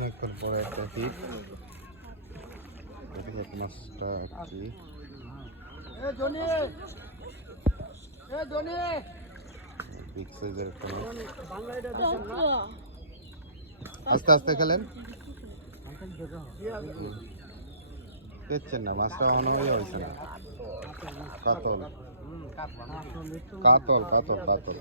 অনেকক্ষণ পরে একটা হিট মাছটা একটি বিগ সাইজের একটা আস্তে আস্তে খেলেন দেখছেন না মাছটা অনেক হয়েছে না কাতল কাতল কাতল কাতল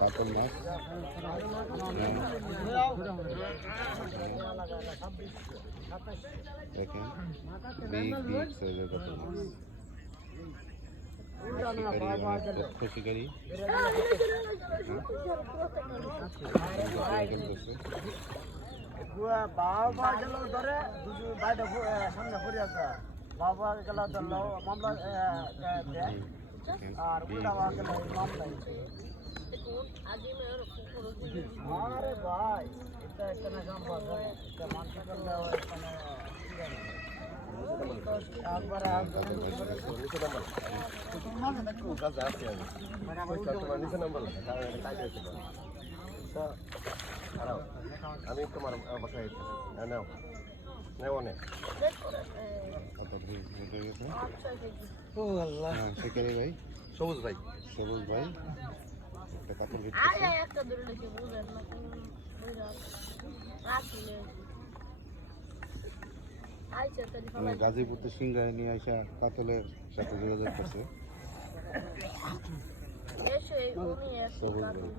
কাতল মাছ দেখেন বিগ বিগ সাইজের কাতল মাছ শিকারি বাবা গেল ধরে বাইরে সামনে পড়ে আছে বাবা গেল ধরলো মামলা আর বাবা গেল মামলা আরে ভাই এটা একটা না কাম বাবা এটা মানতে করলে মানে একবারে আমি তোমার বাসায় নাও নেও অনেক শিকারি ভাই সবুজ ভাই সবুজ ভাই একটা কাতল গাজীপুর তো সিংহায় নিয়ে আসা কাতলের সাথে যোগাযোগ করছে সবুজ ভাই